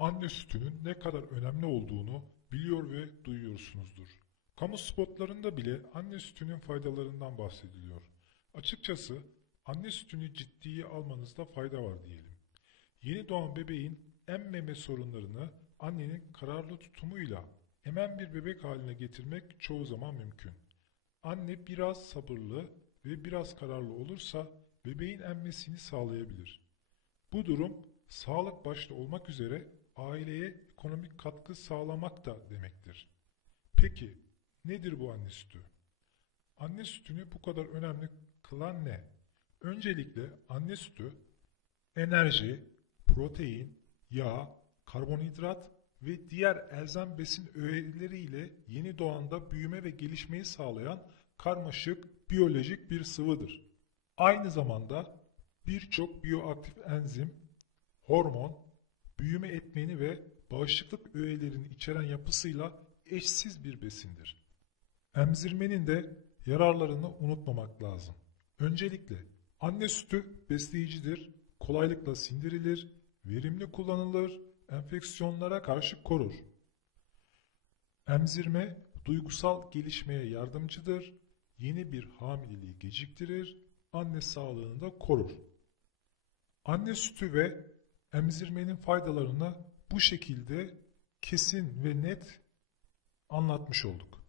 anne sütünün ne kadar önemli olduğunu biliyor ve duyuyorsunuzdur. Kamu spotlarında bile anne sütünün faydalarından bahsediliyor. Açıkçası anne sütünü ciddiye almanızda fayda var diyelim. Yeni doğan bebeğin emmeme sorunlarını annenin kararlı tutumuyla hemen bir bebek haline getirmek çoğu zaman mümkün. Anne biraz sabırlı ve biraz kararlı olursa bebeğin emmesini sağlayabilir. Bu durum sağlık başta olmak üzere aileye ekonomik katkı sağlamak da demektir. Peki nedir bu anne sütü? Anne sütünü bu kadar önemli kılan ne? Öncelikle anne sütü enerji, protein, yağ, karbonhidrat ve diğer elzem besin öğeleriyle yeni doğanda büyüme ve gelişmeyi sağlayan karmaşık biyolojik bir sıvıdır. Aynı zamanda birçok biyoaktif enzim, hormon, büyüme etmeni ve bağışıklık öğelerini içeren yapısıyla eşsiz bir besindir. Emzirmenin de yararlarını unutmamak lazım. Öncelikle anne sütü besleyicidir, kolaylıkla sindirilir, verimli kullanılır, enfeksiyonlara karşı korur. Emzirme duygusal gelişmeye yardımcıdır, yeni bir hamileliği geciktirir, anne sağlığını da korur. Anne sütü ve emzirmenin faydalarını bu şekilde kesin ve net anlatmış olduk.